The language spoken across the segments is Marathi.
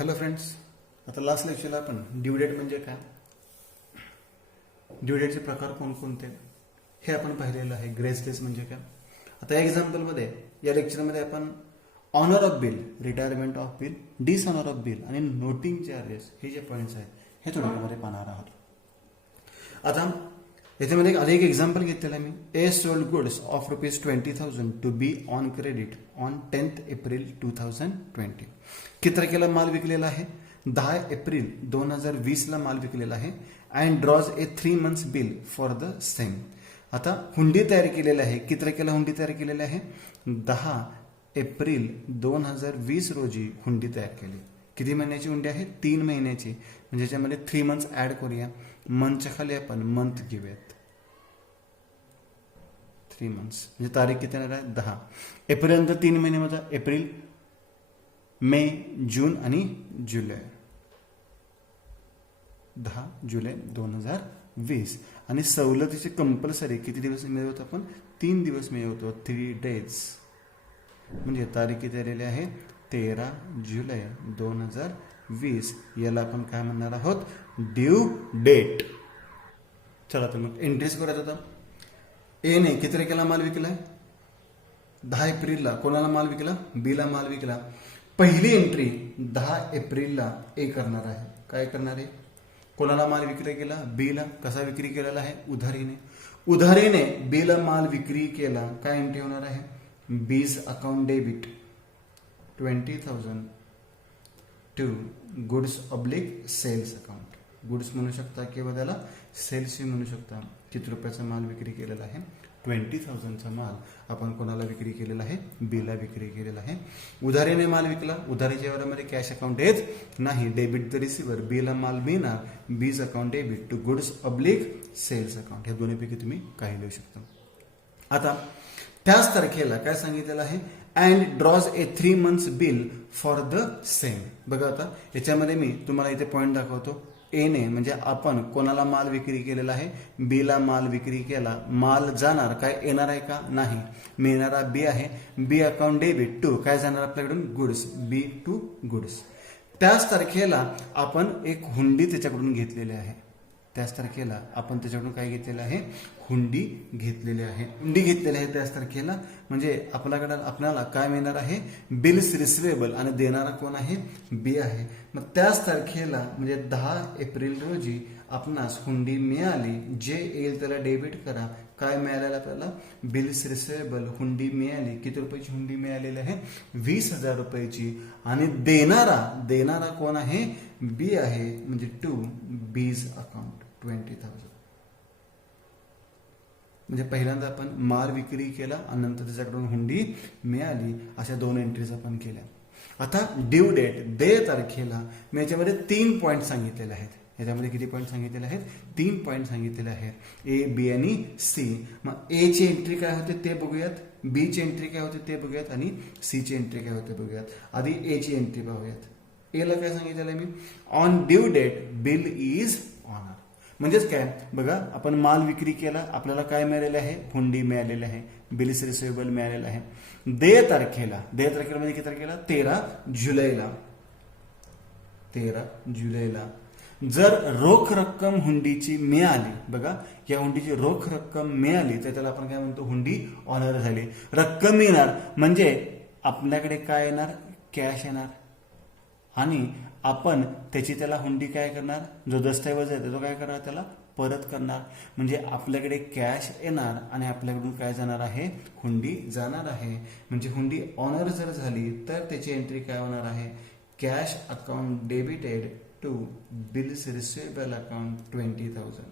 हॅलो फ्रेंड्स, आता लास्ट लेक्चरला आपण ड्यू डेट म्हणजे काय, ड्यू डेटचे प्रकार कोणकोणते हे आपण पाहिलेलं आहे. ग्रेसलेस म्हणजे काय. आता या एक्झाम्पलमध्ये या लेक्चरमध्ये आपण honour of bill, retirement of bill, dishonour of bill आणि नोटिंग चार्जेस हे जे पॉईंट्स आहेत हे थोडक्यामध्ये पाहणार आहोत. आता याच्यामध्ये एक एक्झाम्पल घेतलेलं आहे मी. A sold goods of ₹20,000 to be on credit on 10th April 2020. किती तारखेला माल विकलेला आहे? 10 एप्रिल 2020 ला माल विकलेला आहे. And draws a 3 months bill for the same. आता हुंडी तयार केलेली आहे. किती तारखेला हुंडी तयार केलेली आहे? 10 एप्रिल 2020 रोजी हुंडी तयार केली. किती महिन्याची हुंडी आहे? 3 महिन्याची. म्हणजे याच्यामध्ये 3 months ऍड करूया. मंथच्या खाली आपण मंथ घेऊयात. 3 months म्हणजे तारीख किती येणार आहे? 10 एप्रिल नंतर 3 महिन्यामध्ये एप्रिल, मे, जून आणि जुलै. 10 जुलै 2020. आणि सवलतीचे कंपल्सरी किती दिवस मिळवतो आपण? 3 दिवस मिळवतो. 3 days. म्हणजे तारीख किती आलेली आहे? 13 जुलै 2020. याला आपण काय म्हणणार आहोत? Due date. चला तर मग एंट्रीज करूयात. आता ए ने किती तारखेला माल विकलाय? 10 एप्रिलला. कोणाला माल विकला? बी ला माल विकला. पहिली एंट्री 10 एप्रिलला ए करणार आहे. काय करणार आहे? कोणाला माल विक्री केला? बी ला. कसा विक्री केलेला आहे? उधारीने. उधारीने बी ला माल विक्री केला. काय एंट्री होणार आहे? B's account debit 20,000 to goods oblique sales account. Goods म्हणू शकता किंवा त्याला सेल्स म्हणू शकता. किती रुपयाचा माल विक्री केलेला आहे? 20,000चा माल आपण कोणाला विक्री केलेला आहे? बी ला विक्री केलेला आहे. उधारीने माल विकला. उधारीच्या व्यवहारामध्ये कॅश अकाउंट येत नाही. Debit the receiver. बी ला माल मिळणार. B's account debit to goods oblique sales account. ह्या दोन्हीपैकी तुम्ही काही लिहू शकता. आता त्याच तारखेला काय सांगितलेलं आहे? And draws a 3 months bill for the same. बघा आता याच्यामध्ये मी तुम्हाला इथे पॉईंट दाखवतो. ए ने म्हणजे आपण कोणाला माल विक्री केलेला आहे? बी ला माल विक्री केला. माल जाणार. काय येणार आहे का? नाही. मिळणारा बी आहे. बी अकाउंट डेबिट टू काय जाणार आपल्याकडून? गुड्स. B to goods. त्याच तारखेला आपण एक हुंडी त्याच्याकडून घेतलेली आहे. त्याच तारखेला आपण त्याच्याकडून काय घेतलेलं आहे? हुंडी घेतलेली आहे. हुंडी घेतलेली आहे त्याच तारखेला. म्हणजे आपल्याला काय मिळणार आहे? Bills receivable. आणि देणारा कोण आहे? बी आहे. मग त्याच तारखेला म्हणजे 10 एप्रिल रोजी आपणास हुंडी मिळाली. जे येईल त्याला डेबिट करा. काय मिळालेलं आपल्याला? Bills receivable. हुंडी मिळाली. किती रुपयाची हुंडी मिळालेली आहे? 20,000 रुपयाची. आणि देणारा कोण आहे? बी आहे. म्हणजे टू बीज अकाउंट 20,000. म्हणजे पहिल्यांदा आपण माल विक्री केला आणि नंतर त्याच्याकडून हुंडी मिळाली. अशा 2 एंट्रीज आपण केल्या. आता ड्यू डेट दे तारखेला मी याच्यामध्ये 3 पॉईंट सांगितलेले आहेत. याच्यामध्ये किती पॉईंट सांगितलेले आहेत? 3 पॉईंट सांगितलेले आहेत. ए, बी आणि सी. मग ए ची एंट्री काय होते ते बघूयात. बी ची एंट्री काय होते ते बघूयात. आणि सी ची एंट्री काय होते बघूयात. आधी ए ची एंट्री पाहूयात. ए ला काय सांगितलेलं मी? On due date bill is honour. म्हणजेच काय बघा, आपण माल विक्री केला. आपल्याला काय मिळालेलं आहे? हुंडी मिळालेली आहे. बिल्स रिसिवेबल मिळालेलं आहे. दे तारखेला म्हणजे किती तारखेला? 13 जुलैला. 13 जुलैला जर रोख रक्कम हुंडीची मिळाली. बघा, या हुंडीची रोख रक्कम मिळाली तर त्याला आपण काय म्हणतो? हुंडी ऑनर झाली. रक्कम मिळणार म्हणजे आपल्याकडे काय येणार? कॅश येणार. आणि आपण त्याला हुंडी काय करणार? जो दस्तऐवज आहे तो काय करणार? त्याला परत करणार. म्हणजे आपल्याकडे कॅश येणार आणि आपल्याकडून काय जाणार आहे? हुंडी जाणार आहे. म्हणजे हुंडी ऑनर जर झाली तर त्याची एंट्री काय होणार आहे? Cash account debited to bills receivable account 20,000.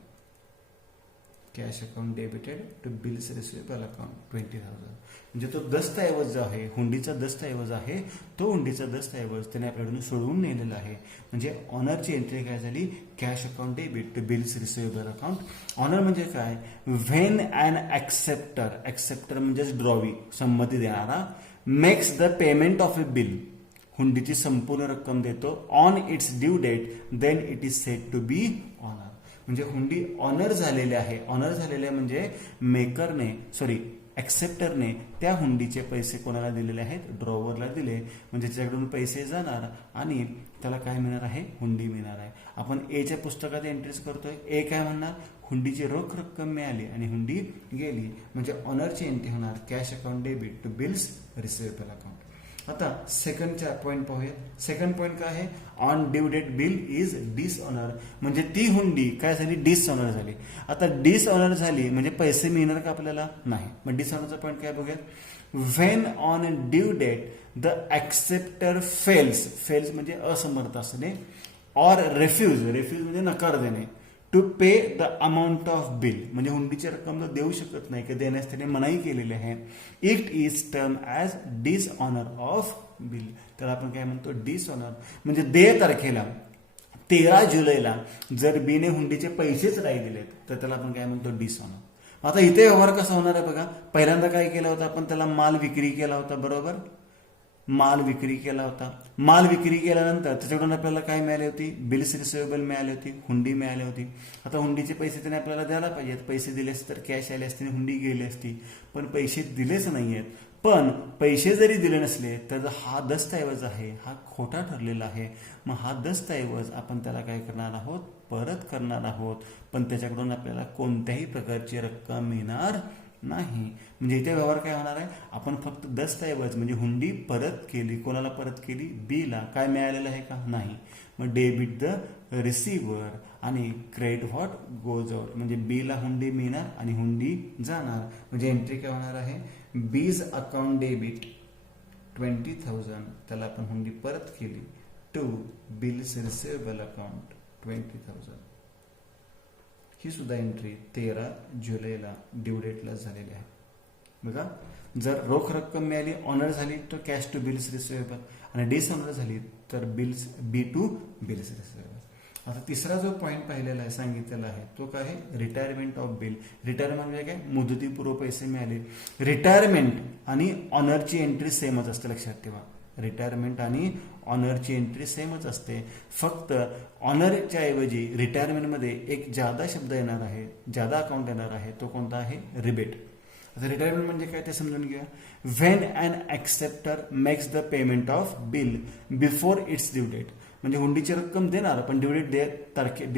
Cash account debited to bills receivable account 20,000. म्हणजे तो दस्तऐवज जो आहे, हुंडीचा दस्तऐवज आहे, तो हुंडीचा दस्तऐवज त्याने आपल्याकडून सोडवून नेलेला आहे. म्हणजे ऑनरची एंट्री काय झाली? Cash account debit to bills receivable account. Honour म्हणजे काय? व्हेन अन ऍक्सेप्टर म्हणजेच ड्रॉवी, संमती देणारा, makes the payment of a bill, हुंडीची संपूर्ण रक्कम देतो, on its due date, then it is said to be honour. म्हणजे हुंडी ऑनर झालेली आहे. ऑनर झालेले म्हणजे ऍक्सेप्टरने त्या हुंडीचे पैसे कोणाला दिलेले आहेत, ड्रॉवरला दिले, म्हणजे त्याच्याकडून पैसे जाणार आणि त्याला काय मिळणार आहे, हुंडी मिळणार आहे. आपण एच्या पुस्तकात एंट्रीज करतोय. ए काय म्हणणार, हुंडीची रोख रक्कम मिळाली आणि हुंडी गेली, म्हणजे ऑनरची एंट्री होणार cash account debit to bills receivable account. आता सेकंडचा पॉईंट पाहूया. सेकंड पॉईंट काय आहे, on due date bill is dishonour, म्हणजे ती हुंडी काय झाली, डिसऑनर झाली. आता डिसऑनर झाली म्हणजे पैसे मिळणार का आपल्याला, नाही. मग डिसऑनरचा पॉईंट काय बघूया. When on due date the acceptor fails, fails म्हणजे असमर्थ असणे, ऑर रेफ्यूज, रेफ्यूज म्हणजे नकार देणे, to pay the amount of bill, म्हणजे हुंडीची रक्कम तर देऊ शकत नाही, की देण्यास त्याने मनाई केलेली आहे. It is term as dishonour of bill, त्याला आपण काय म्हणतो, डिसऑनर. म्हणजे दे तारखेला 13 जुलैला जर बीने हुंडीचे पैसेच नाही दिलेत तर त्याला आपण काय म्हणतो, डिसऑनर. आता इथे व्यवहार कसा होणार आहे बघा. पहिल्यांदा काय केला होता आपण, त्याला माल विक्री केला होता, बरोबर, माल विक्री केला होता. माल विक्री केल्यानंतर त्याच्याकडून आपल्याला काय मिळाली होती, बिल्स रिसिवेबल मिळाली होती, हुंडी मिळाली होती. आता हुंडीचे पैसे त्याने आपल्याला द्यायला पाहिजेत. पैसे दिले असते तर कॅश आले असते, हुंडी गेली असती, पण पैसे दिलेच नाहीयेत. पण पैसे जरी दिले नसले तर हा दस्तऐवज आहे हा खोटा ठरलेला आहे. मग हा दस्तऐवज आपण त्याला काय करणार आहोत, परत करणार आहोत, पण त्याच्याकडून आपल्याला कोणत्याही प्रकारची रक्कम मिळणार नाही. म्हणजे इथे व्यवहार काय होणार आहे, आपण फक्त दस्तऐवज म्हणजे हुंडी परत केली, कोणाला परत केली, बीला. काय मिळालेलं आहे का, नाही. मग डेबिट द रिसिव्हर आणि क्रेडिट व्हॉट गोज आउट, म्हणजे बीला हुंडी मिळणार आणि हुंडी जाणार. म्हणजे एंट्री काय होणार आहे, बीज अकाउंट डेबिट 20,000, त्याला आपण हुंडी परत केली, टू बिल्स रिसिवेबल अकाउंट 20,000. ही सुद्धा एंट्री 13 जुलैला ड्यू डेटला झालेली आहे. बघा, जर रोख रक्कम मिळाली, ऑनर झाली तर कॅश टू बिल्स रिसिवेबल, आणि डिसऑनर झाली तर bills B to bills receivable. आता तिसरा जो पॉईंट पाहिलेला आहे, सांगितलेला आहे, तो काय आहे, रिटायरमेंट ऑफ बिल. रिटायरमेंट म्हणजे काय, मुदतीपूर्व पैसे मिळाले. रिटायरमेंट आणि ऑनरची एंट्री सेमच असते, लक्षात ठेवा. रिटायरमेंट आणि ऑनरची एंट्री सेमच असते. फक्त ऑनरच्या ऐवजी रिटायरमेंटमध्ये एक जादा शब्द येणार आहे, जादा अकाउंट येणार आहे. तो कोणता आहे, रिबेट. आता रिटायरमेंट म्हणजे काय ते समजून घेऊया. When an acceptor makes the payment of bill before its due date, म्हणजे हुंडीची रक्कम देणार पण ड्यू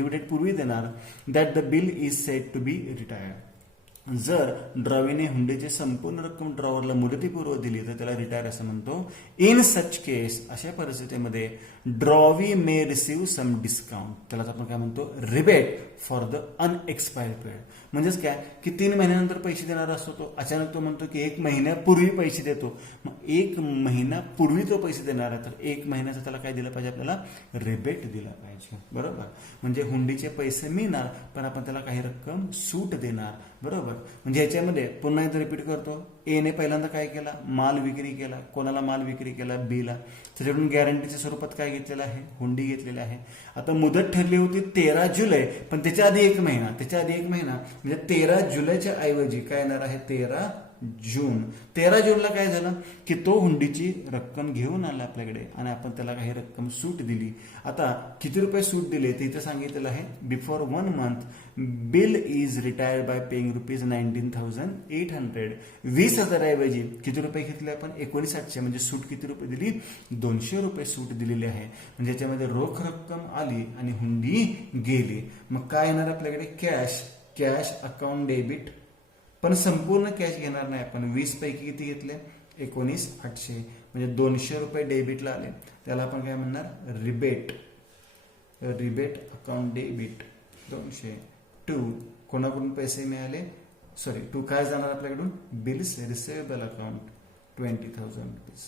डेट पूर्वी देणार, that the bill is set to be retired. जर ड्रॉवीने हुंडीची संपूर्ण रक्कम ड्रॉवरला मुदतीपूर्व दिली तर त्याला रिटायर असं म्हणतो. इन सच केस, अशा परिस्थितीमध्ये ड्रॉवी मे रिसीव्ह सम डिस्काउंट, त्यालाच आपण काय म्हणतो, rebate for the unexpired period. म्हणजेच काय की 3 महिन्यानंतर पैसे देणार असतो तो, अचानक तो म्हणतो की 1 महिन्यापूर्वी पैसे देतो. मग 1 महिन्यापूर्वी तो पैसे देणार आहे तर 1 महिन्याचं त्याला काय दिलं पाहिजे, आपल्याला रिबेट दिला पाहिजे, बरोबर. म्हणजे हुंडीचे पैसे मिळणार पण आपण त्याला काही रक्कम सूट देणार, बरोबर. म्हणजे याच्यामध्ये पुन्हा एकदा रिपीट करतो. एने पहिल्यांदा काय केला, माल विक्री केला. कोणाला माल विक्री केला, बीला. त्याच्याकडून गॅरंटीच्या स्वरूपात काय घेतलेलं आहे, हुंडी घेतलेली आहे. आता मुदत ठरली होती 13 जुलै, पण त्याच्या आधी 1 महिना, म्हणजे 13 जुलैच्या ऐवजी काय येणार आहे, 13 जून. 13 जूनला काय झालं की तो हुंडीची रक्कम घेऊन आला आपल्याकडे आणि आपण त्याला काही रक्कम सूट दिली. आता किती रुपये सूट दिले ते इथे सांगितलेलं आहे. Before 1 month bill is retired bye paying ₹19,800. 20,000 ऐवजी किती रुपये घेतले आपण, 19,800. म्हणजे सूट किती रुपये दिली, 200 रुपये सूट दिलेली आहे. म्हणजे याच्यामध्ये रोख रक्कम आली आणि हुंडी गेली. मग काय येणार आपल्याकडे, कॅश अकाउंट डेबिट, पण संपूर्ण कॅश घेणार नाही आपण. 20 पैकी किती घेतले, 19,800. म्हणजे 200 रुपये डेबिटला आले, त्याला आपण काय म्हणणार, रिबेट अकाउंट डेबिट 200 टू कोणाकडून पैसे मिळाले, टू काय जाणार आपल्याकडून, बिल्स रिसिवेबल अकाउंट 20,000 रुपीज.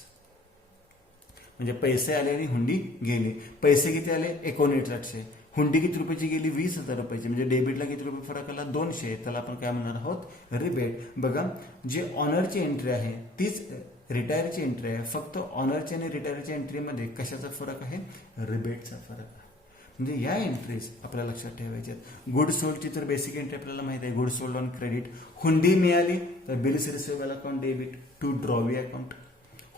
म्हणजे पैसे आले आणि हुंडी गेली. पैसे किती आले, 19,800. हुंडी किती रुपयाची गेली, 20,000 रुपयाची. म्हणजे डेबिटला किती रुपये फरक आला, 200. त्याला आपण काय म्हणणार आहोत, रिबेट. बघा, जे ऑनरची एंट्री आहे तीच रिटायरची एंट्री आहे, फक्त ऑनरची आणि रिटायरच्या एंट्रीमध्ये कशाचा फरक आहे, रिबेटचा फरक आहे. म्हणजे या एंट्रीज आपल्याला लक्षात ठेवायच्या. गुड सोल्डची तर बेसिक एंट्री आपल्याला माहिती आहे, गुड सोल्ड ऑन क्रेडिट. हुंडी मिळाली तर bills receivable account debit to drawee account.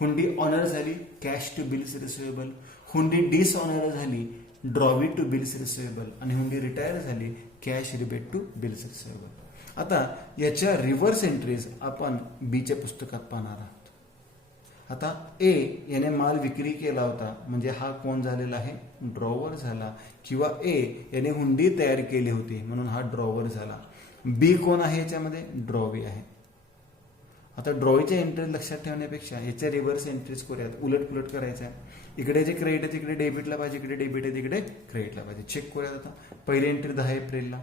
हुंडी ऑनर झाली, कॅश टू बिल्स रिसिवेबल. हुंडी डिसऑनर झाली, ड्रॉवी टू बिल्स रिसिवेबल. आणि हुंडी रिटायर झाली, cash rebate to bills receivable. आता याच्या रिव्हर्स एंट्रीज आपण बीच्या पुस्तकात पाहणार आहोत. आता ए याने माल विक्री केला होता म्हणजे हा कोण झालेला आहे, ड्रॉवर झाला. किंवा ए याने हुंडी तयार केली होती म्हणून हा ड्रॉवर झाला. बी कोण आहे याच्यामध्ये, ड्रॉवी आहे. आता ड्रॉवीच्या एंट्री लक्षात ठेवण्यापेक्षा याच्या रिव्हर्स एंट्रीज करूयात, उलट पुलट करायचं आहे. इकडे जे क्रेडिट आहे तिकडे डेबिटला पाहिजे, इकडे डेबिट आहे तिकडे क्रेडिटला पाहिजे. चेक करूयात. आता पहिली एंट्री 10 एप्रिलला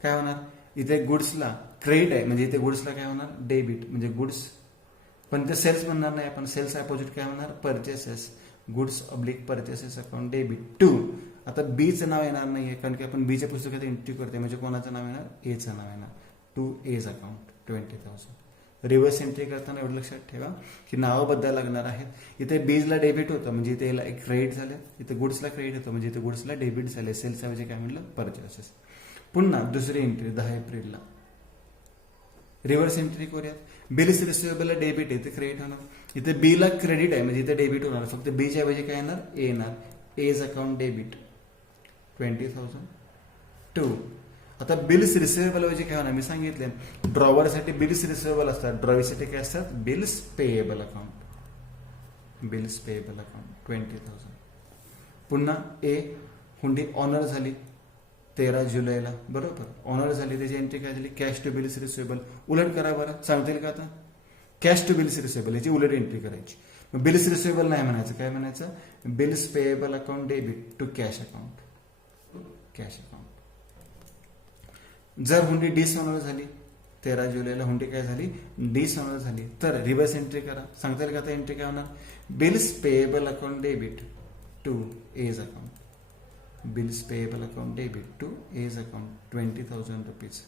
काय होणार, इथे गुड्सला क्रेडिट आहे म्हणजे इथे गुड्सला काय होणार, डेबिट म्हणजे गुड्स, पण ते सेल्स म्हणणार नाही आपण, सेल्स अपोजिट काय होणार, purchases. Goods oblique purchases account debit to. आता बीचं नाव येणार नाहीये कारण की आपण बीच्या पुस्तकात एंट्री करते म्हणजे कोणाचं नाव येणार, एचं नाव येणार. To A's account 20,000. Reverse entry करताना एवढं लक्षात ठेवा की नावं बदलायला लागणार आहेत. इथे बीजला डेबिट होतं म्हणजे इथे एक क्रेडिट झालं, इथे गुड्सला क्रेडिट होतं म्हणजे इथे गुड्सला डेबिट झाले. सेल्स ऐवजी काय म्हणलं, परचेसेस. पुन्हा दुसरी एंट्री 10 एप्रिलला रिव्हर्स एंट्री करूयात. बिल्स रिसिवेबलला डेबिट आहे, इथे क्रेडिट होणार. इथे बीला क्रेडिट आहे म्हणजे इथे डेबिट होणार, फक्त बीच्या ऐवजी काय येणार, ए येणार. A's account debit 20,000 to. आता बिल्स रिसिवेबल ऐवजी काय होणार, मी सांगितले ड्रॉवरसाठी बिल्स रिसिवेबल असतात, ड्रॉवीसाठी काय असतात, bills payable account. Bills payable account 20,000. पुन्हा ए हुंडी ऑनर झाली 13 जुलैला, बरोबर. ऑनर झाली त्याची एंट्री काय झाली, कॅश टू बिल्स रिसिवेबल. उलट करा बरं, सांगतील का आता, कॅश टू बिल्स रिसिवेबल याची उलट एंट्री करायची. मग बिल्स रिसिवेबल नाही म्हणायचं, काय म्हणायचं, bills payable account debit to cash account. Cash account. जर हुंडी डिसऑनर झाली 13 जुलैला, हुंडी काय झाली, डिसऑनर झाली, तर रिव्हर्स एंट्री करा. सांगता येईल का आता एंट्री काय होणार, bills payable account debit to A's account. Bills payable account debit to A's account 20,000 rupees.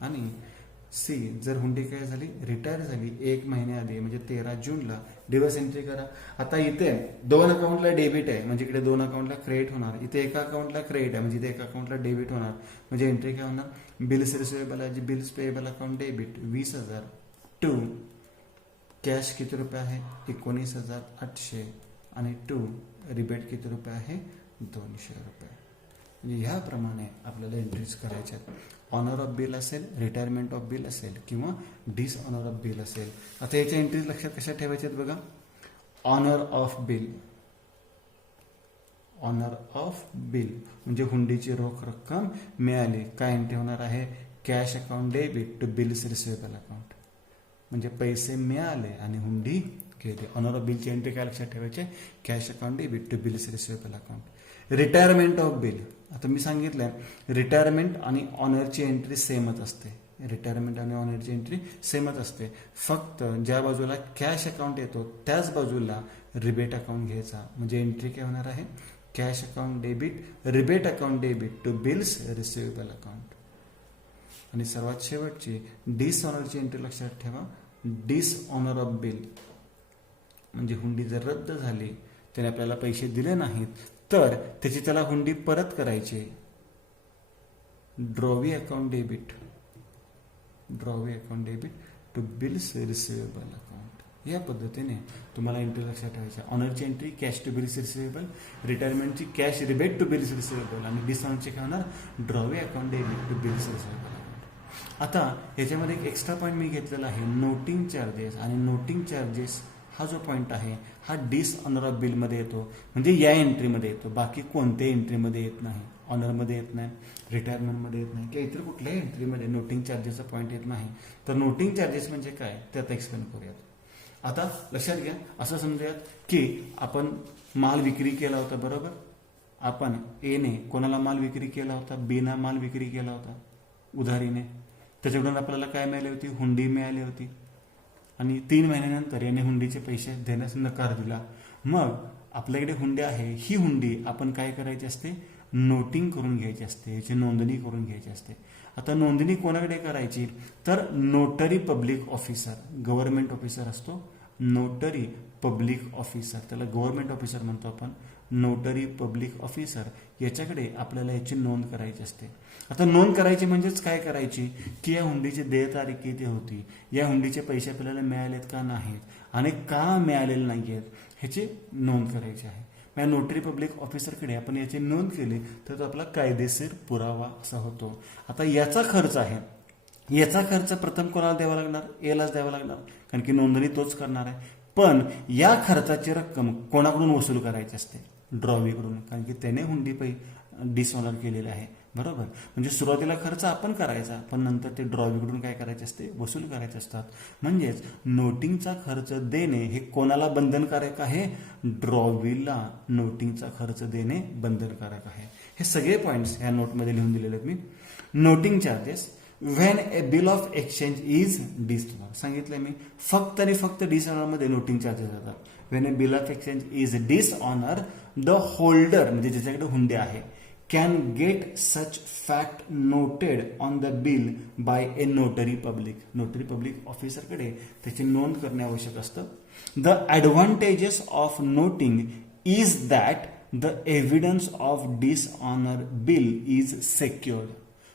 आणि सी जर हुंडी काय झाली, रिटायर झाली 1 महिन्याआधी म्हणजे 13 जूनला, रिव्हर्स एंट्री करा. आता इथे 2 अकाउंटला डेबिट आहे म्हणजे इकडे 2 अकाउंटला क्रेडिट होणार, इथे एका अकाउंटला क्रेडिट आहे म्हणजे इथे एका अकाउंटला डेबिट होणार. म्हणजे एंट्री काय होणार, बिल्स रिसिवेबल आहे bills payable account debit 20,000 to cash किती रुपये आहे, 19,800 आणि टू रिबेट किती रुपये आहे, 200 रुपये. म्हणजे ह्याप्रमाणे आपल्याला एंट्रीज करायच्या आहेत. ऑनर ऑफ बिल असेल, रिटायरमेंट ऑफ बिल असेल किंवा डिसऑनर ऑफ बिल असेल. आता याच्या एंट्रीज लक्षात कशा ठेवायच्या आहेत बघा. Honour of bill, honour of bill म्हणजे हुंडीची रोख रक्कम मिळाली, काय एंट्री होणार आहे, cash account debit to bills receivable account. म्हणजे पैसे मिळाले आणि हुंडी गेली. ऑनर ऑफ बिलची एंट्री काय लक्षात ठेवायची, cash account debit to bills receivable account. Retirement of bill, आता मी सांगितलंय रिटायरमेंट आणि ऑनरची एंट्री सेमच असते. रिटायरमेंट आणि ऑनरची एंट्री सेमच असते, फक्त ज्या बाजूला कॅश अकाउंट येतो त्याच बाजूला रिबेट अकाउंट घ्यायचा. म्हणजे एंट्री काय होणार आहे, cash account debit rebate account debit to bills receivable account. आणि सर्वात शेवटची डिसऑनरची एंट्री लक्षात ठेवा. डिसऑनर ऑफ बिल म्हणजे हुंडी जर रद्द झाली, त्याने आपल्याला पैसे दिले नाहीत तर त्याची त्याला हुंडी परत करायची. Drawee account debit, drawee account debit to bills receivable account. या पद्धतीने तुम्हाला एंट्री लक्षात ठेवायची. ऑनरची entry cash to bills receivable, रिटायरमेंटची cash rebate to bills receivable आणि डिसऑनरची काय होणार, drawee account debit to bills receivable account. आता याच्यामध्ये एक एक्स्ट्रा पॉईंट मी घेतलेला आहे, नोटिंग चार्जेस. आणि नोटिंग चार्जेस हा जो पॉईंट आहे हा डिसऑनर ऑफ बिलमध्ये येतो, म्हणजे या एंट्रीमध्ये येतो, बाकी कोणत्याही एंट्रीमध्ये येत नाही. ऑनरमध्ये येत नाही, रिटायरमेंटमध्ये येत नाही किंवा इतर कुठल्याही एंट्रीमध्ये नोटिंग चार्जेसचा पॉईंट येत नाही. तर नोटिंग चार्जेस म्हणजे काय ते आता एक्सप्लेन करूयात. आता लक्षात घ्या, असं समजूयात की आपण माल विक्री केला होता, बरोबर. आपण एने कोणाला माल विक्री केला होता, बीना माल विक्री केला होता उधारीने. त्याच्याकडून आपल्याला काय मिळाली होती, हुंडी मिळाली होती. आणि 3 महिन्यानंतर याने हुंडीचे पैसे देण्यास नकार दिला. मग आपल्याकडे हुंडी आहे, ही हुंडी आपण काय करायची असते, नोटिंग करून घ्यायची असते, याची नोंदणी करून घ्यायची असते. आता नोंदणी कोणाकडे करायची, तर notary public officer, government officer असतो नोटरी पब्लिक ऑफिसर, त्याला गव्हर्नमेंट ऑफिसर म्हणतो आपण. नोटरी पब्लिक ऑफिसर याच्याकडे आपल्याला याची नोंद करायची असते. आता नोंद करायची म्हणजेच काय करायची की या हुंडीची देय तारीख किती होती, या हुंडीचे पैसे आपल्याला मिळालेत का नाहीत आणि का मिळालेले नाहीयेत ह्याची नोंद करायची आहे. मग नोटरी पब्लिक ऑफिसरकडे आपण याची नोंद केली तर तो आपला कायदेशीर पुरावा असा होतो. आता याचा खर्च आहे, याचा खर्च प्रथम कोणाला द्यावा लागणार? एलाच द्यावा लागणार, कारण की नोंदणी तोच करणार आहे. पण या खर्चाची रक्कम कोणाकडून वसूल करायची असते? ड्रॉवीकडून, कारण की त्याने हुंडी डिसऑनर केलेले आहे. बरोबर, म्हणजे सुरुवातीला खर्च आपण करायचा, पण नंतर ते ड्रॉवीकडून काय करायचे असते? वसूल करायचे असतात. म्हणजेच नोटिंगचा खर्च देणे हे कोणाला बंधनकारक आहे? ड्रॉवीला नोटिंगचा खर्च देणे बंधनकारक आहे. हे सगळे पॉइंट्स ह्या नोटमध्ये लिहून दिलेले आहेत मी. Noting charges when a bill of exchange is dishonour, सांगितलंय मी, फक्त आणि फक्त डिसऑनर मध्ये नोटिंग चार्जेस येतात. When a bill of exchange is dishonour, the holder म्हणजे ज्याच्याकडे हुंडी आहे can get such fact noted on the bill by a notary public. Notary public ऑफिसरकडे त्याची नोंद करणे आवश्यक असतं. The advantages of noting is that the evidence of dishonor bill is secured.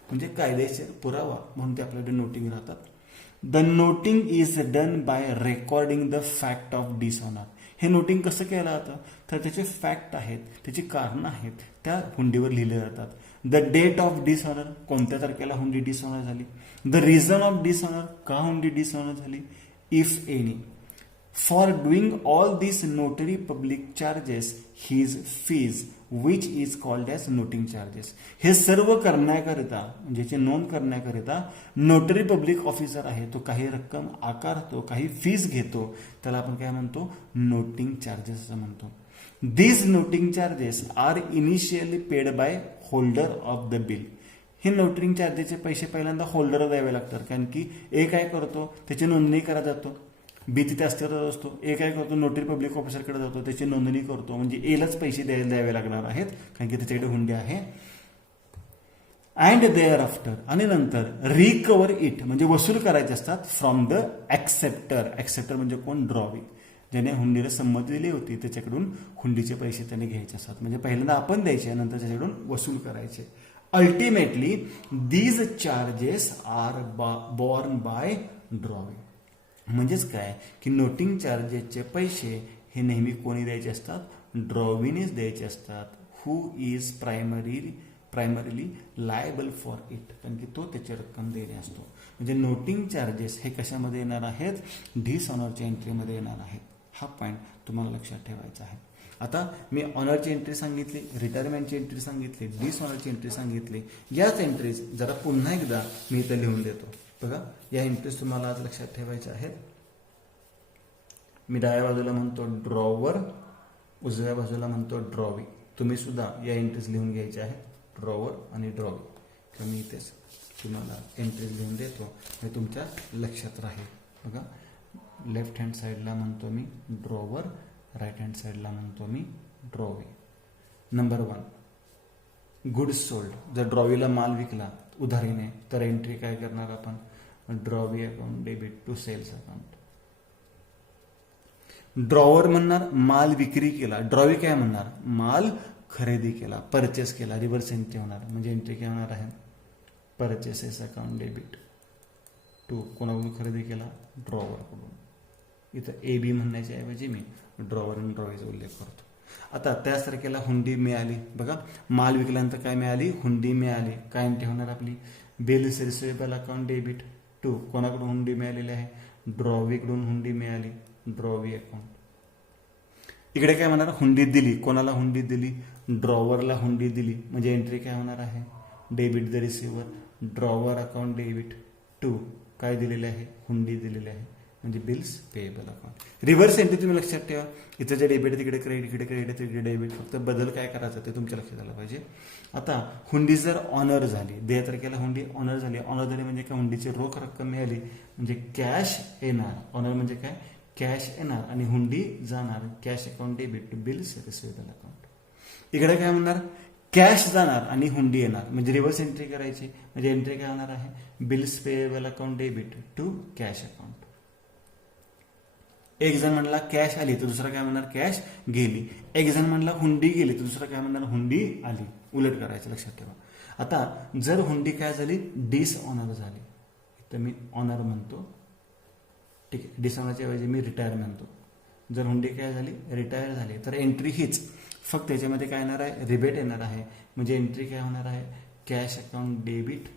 म्हणजे कायदेशीर पुरावा म्हणून ते आपल्याकडे नोटिंग राहतात. The noting is done by recording the fact of dishonor. हे नोटिंग कसं केलं जातं? तर त्याचे फॅक्ट आहेत, त्याची कारणं आहेत, त्या हुंडीवर लिहिले जातात. द डेट ऑफ डिसऑनर, कोणत्या तारखेला हुंडी डिसऑनर झाली. द रिझन ऑफ डिसऑनर, का हुंडी डिसऑनर झाली. If any. For doing all this notary public charges his fees which is called as noting charges. हे सर्व करण्याकरिता, ज्याची नोंद करण्याकरिता नोटरी पब्लिक ऑफिसर आहे तो काही रक्कम आकारतो, काही फीज घेतो, त्याला आपण काय म्हणतो? नोटिंग चार्जेस असं म्हणतो. These noting charges are initially paid by holder of the bill. हे नोटरिंग चार्जेसचे पैसे पहिल्यांदा होल्डरला द्यावे लागतात, कारण की ए काय करतो? त्याची नोंदणी करायला जातो, बी तिथे अस्तित्वात असतो, ए काय करतो? नोटरी पब्लिक ऑफिसरकडे जातो, त्याची नोंदणी करतो, म्हणजे एलाच पैसे द्यावे लागणार आहेत, कारण की त्याच्याकडे हुंडी आहे. अँड देअर आफ्टर, आणि नंतर रिकवर इट म्हणजे वसूल करायचे असतात फ्रॉम द ऍक्सेप्टर. ऍक्सेप्टर म्हणजे कोण? ड्रॉवी. ज्याने हुंडीला संमती दिली होती त्याच्याकडून हुंडीचे पैसे त्याने घ्यायचे असतात. म्हणजे पहिल्यांदा आपण द्यायचे, नंतर त्याच्याकडून वसूल करायचे. Ultimately these charges are borne by drawee. म्हणजेच काय की नोटिंग चार्जेसचे पैसे हे नेहमी कोणी द्यायचे असतात? ड्रॉवीनेच द्यायचे असतात. Who is primarily liable for it, कारण की तो त्याची रक्कम देणे असतो. म्हणजे नोटिंग चार्जेस हे कशामध्ये येणार आहेत? डिसऑनरच्या एंट्रीमध्ये येणार आहेत. हा पॉईंट तुम्हाला लक्षात ठेवायचा आहे. आता मी ऑनरची एंट्री सांगितली, रिटायरमेंटची एंट्री सांगितली, डिसऑनरची एंट्री सांगितली. याच एंट्रीज जरा पुन्हा एकदा मी इथं लिहून देतो. बघा, या एंट्रीज तुम्हाला आज लक्षात ठेवायच्या आहेत. मी डाव्या बाजूला म्हणतो ड्रॉवर, उजव्या बाजूला म्हणतो ड्रॉवी. तुम्ही सुद्धा या एंट्रीज लिहून घ्यायच्या आहेत, ड्रॉवर आणि ड्रॉवी. तर मी इथेच तुम्हाला एंट्रीज लिहून देतो, हे तुमच्या लक्षात राहील. बघा, लेफ्ट हँड साईडला म्हणतो मी ड्रॉवर, राईट हँड साईडला म्हणतो मी ड्रॉवी. Number 1, goods sold. जर ड्रॉवीला माल विकला उधारीने तर एंट्री काय करणार आपण? Drawee account debit to sales account. Drawer म्हणणार माल विक्री केला, ड्रॉवी काय म्हणणार? माल खरेदी केला, परचेस केला. रिव्हर्स एंट्री होणार, म्हणजे एंट्री काय होणार आहे? परचेसेस अकाउंट डेबिट टू, कोणाकडून खरेदी केला? ड्रॉवरकडून. इथं ए बी म्हणण्याच्या ऐवजी मी ड्रॉवर आणि ड्रॉवीचा उल्लेख करतो. आता त्याच तारखेला हुंडी मिळाली. बघा, माल विकल्यानंतर काय मिळाली? हुंडी मिळाली. काय एंट्री होणार आपली? Bills receivable account debit to, कोणाकडून हुंडी मिळालेली आहे? ड्रॉवीकडून हुंडी मिळाली, ड्रॉवी अकाउंट. इकडे काय म्हणणार? हुंडी दिली. कोणाला हुंडी दिली? ड्रॉवरला हुंडी दिली. म्हणजे एंट्री काय होणार आहे? Debit the receiver, drawer account debit to, काय दिलेले आहे? हुंडी दिलेली आहे, म्हणजे bills payable account. Reverse entry तुम्ही लक्षात ठेवा. इथं जे डेबिट तिकडे क्रेडिट, इकडे क्रेडिट तिकडे डेबिट. फक्त बदल काय करायचा ते तुमच्या लक्षात आलं पाहिजे. आता हुंडी जर ऑनर झाली, 10 तारखेला हुंडी ऑनर झाली. ऑनर झाली म्हणजे काय? हुंडीची रोख रक्कम मिळाली, म्हणजे कॅश येणार. ऑनर म्हणजे काय? कॅश येणार आणि हुंडी जाणार. Cash account debit to bills receivable account. इकडे काय म्हणणार? कॅश जाणार आणि हुंडी येणार, म्हणजे रिव्हर्स एंट्री करायची. म्हणजे एंट्री काय होणार आहे? Bills payable account debit to cash account. एक जण म्हणला कॅश आली तर दुसरा काय म्हणणार? कॅश गेली. एक जण म्हणला हुंडी गेली तर दुसरा काय म्हणणार? हुंडी आली. उलट करायचं, लक्षात ठेवा. आता जर हुंडी काय झाली? डिसऑनर झाली, तर मी ऑनर म्हणतो. ठीक आहे, डिसऑनरच्या ऐवजी मी रिटायर म्हणतो. जर हुंडी काय झाली? रिटायर झाली, तर एंट्री हीच. फक्त याच्यामध्ये काय येणार आहे, रिबेट येणार आहे. म्हणजे एंट्री काय होणार आहे, कॅश अकाउंट डेबिट.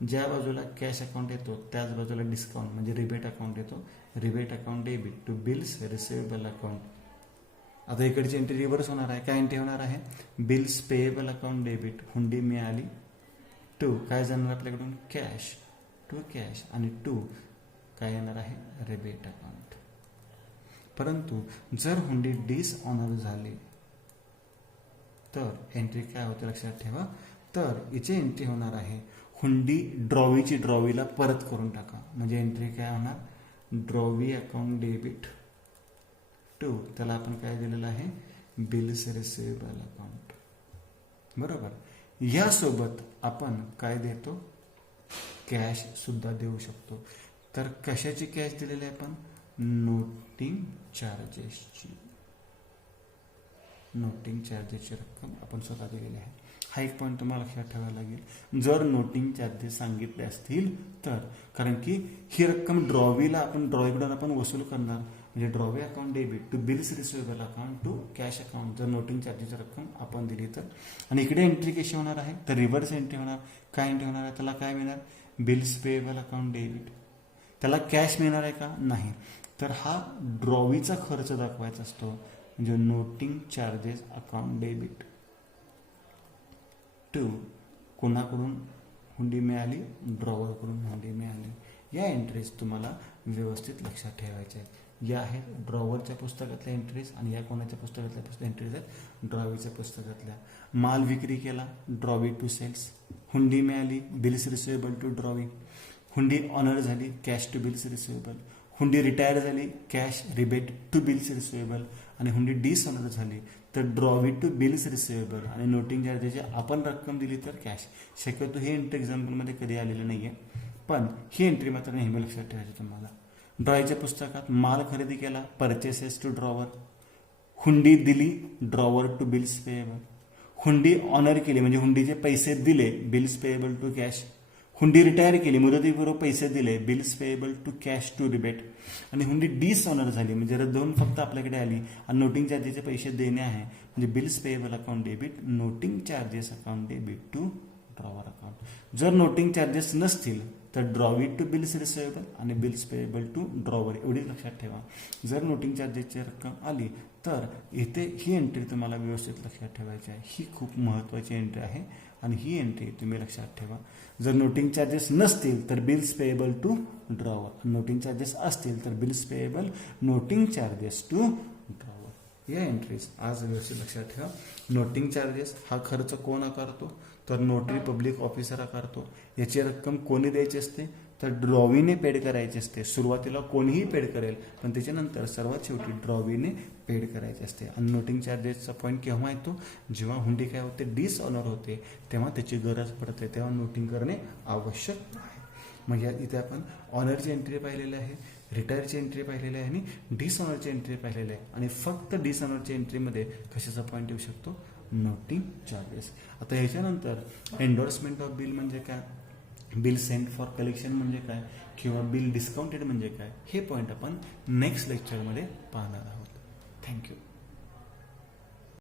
ज्या बाजूला कॅश अकाउंट येतो त्याच बाजूला डिस्काउंट म्हणजे रिबेट अकाउंट येतो. Rebate account debit to bills receivable account. आता इकडची एंट्री रिव्हर्स होणार आहे. काय एंट्री होणार आहे, बिल्स पेएबल अकाउंट डेबिट, हुंडी मिळाली टू काय जाणार आपल्याकडून, कॅश टू कॅश, आणि टू काय येणार आहे, रिबेट अकाउंट. परंतु जर हुंडी डिसऑनर झाली तर एंट्री काय होते लक्षात ठेवा. तर इथे एंट्री होणार आहे हुंडी ड्रॉवीची ड्रॉवीला परत करून टाका. म्हणजे एंट्री काय होणार, ड्रॉवी अकाउंट डेबिट टू त्याला आपण काय दिलेलं आहे, बिल्स रिसिवेबल अकाउंट. बरोबर. यासोबत आपण काय देतो, कॅश सुद्धा देऊ शकतो. तर कशाची कॅश दिलेली आहे आपण, नोटिंग चार्जेसची. नोटिंग चार्जेसची रक्कम आपण स्वतः दिलेली आहे. हा एक पॉईंट तुम्हाला लक्षात ठेवायला लागेल. जर नोटिंग चार्जेस सांगितले असतील तर, कारण की ही रक्कम ड्रॉवीला आपण ड्रॉवीकडून आपण वसूल करणार. म्हणजे drawee account debit to bills receivable account to cash account. जर नोटिंग चार्जेसची रक्कम आपण दिली तर, आणि इकडे एंट्री कशी होणार आहे, तर रिव्हर्स एंट्री होणार. काय एंट्री होणार आहे, त्याला काय मिळणार, बिल्स पेएबल अकाउंट डेबिट. त्याला कॅश मिळणार आहे का, नाही. तर हा ड्रॉवीचा खर्च दाखवायचा असतो. म्हणजे noting charges account debit to कोणाकडून हुंडी मिळाली, ड्रॉवरकडून हुंडी मिळाली. या एंट्रीज तुम्हाला व्यवस्थित लक्षात ठेवायच्या आहेत. या आहेत ड्रॉवरच्या पुस्तकातल्या एंट्रीज, आणि या कोणाच्या पुस्तकातल्या एंट्रीज आहेत, ड्रॉवीच्या पुस्तकातल्या. माल विक्री केला, ड्रॉवी टू सेल्स. हुंडी मिळाली, बिल्स रिसिवेबल टू ड्रॉवी. हुंडी ऑनर झाली, कॅश टू बिल्स रिसिवेबल. हुंडी रिटायर झाली, cash rebate to bills receivable. आणि हुंडी डिसऑनर झाली तर ड्रॉवी टू बिल्स रिसिवेबल, आणि नोटिंग चार्जेसची आपण रक्कम दिली तर कॅश. शक्यतो हे एंट्री एक्झाम्पलमध्ये कधी आलेलं नाहीये, पण ही एंट्री मात्र नेहमी लक्षात ठेवायची तुम्हाला. ड्रॉईच्या पुस्तकात माल खरेदी केला, परचेसेस टू ड्रॉवर. हुंडी दिली, ड्रॉवर टू बिल्स पेएबल. हुंडी ऑनर केली म्हणजे हुंडीचे पैसे दिले, बिल्स पेएबल टू कॅश. हुंडी रिटायर केली, मुदतीपूर्व पैसे दिले, bills payable to cash to rebate. आणि हुंडी डिसऑनर झाली म्हणजे रद्द होऊन फक्त आपल्याकडे आली आणि नोटिंग चार्जेसचे पैसे देणे आहे, म्हणजे bills payable account debit, noting charges account debit to drawer account. जर नोटिंग चार्जेस नसतील तर ड्रॉवी टू बिल्स रिसिवेबल आणि बिल्स पेएबल टू ड्रॉवर. एवढी लक्षात ठेवा. जर नोटिंग चार्जेसची रक्कम आली तर इथे ही एंट्री तुम्हाला व्यवस्थित लक्षात ठेवायची आहे. ही खूप महत्त्वाची एंट्री आहे आणि ही एंट्री तुम्ही लक्षात ठेवा. जर नोटिंग चार्जेस नसतील तर bills payable to drawer. Noting charges असतील तर bills payable noting charges to drawer. या एंट्रीज आज व्यवस्थित लक्षात ठेवा. नोटिंग चार्जेस हा खर्च कोण आकारतो, तर नोटरी पब्लिक ऑफिसर आकारतो. याची रक्कम कोणी द्यायची असते, तर ड्रॉवीने पेड करायची असते. सुरुवातीला कोणीही पेड करेल, पण त्याच्यानंतर सर्वात शेवटी ड्रॉवीने पेड करायची असते. आणि नोटिंग चार्जेसचा पॉईंट केव्हा येतो, जेव्हा हुंडी काय होते, डिसऑनर होते, तेव्हा त्याची गरज पडते, तेव्हा नोटिंग करणे आवश्यक आहे. मग या इथे आपण ऑनरची एंट्री पाहिलेली आहे, रिटायरची एंट्री पाहिलेली आहे आणि डिसऑनरची एंट्री पाहिलेली आहे. आणि फक्त डिसऑनरच्या एंट्रीमध्ये कशाचा पॉईंट येऊ शकतो, नोटिंग चार्जेस. आता ह्याच्यानंतर एन्डोर्समेंट ऑफ बिल म्हणजे काय, बिल सेंट फॉर कलेक्शन म्हणजे काय, किंवा बिल डिस्काउंटेड म्हणजे काय, हे पॉईंट आपण नेक्स्ट लेक्चरमध्ये पाहणार आहोत. थँक्यू.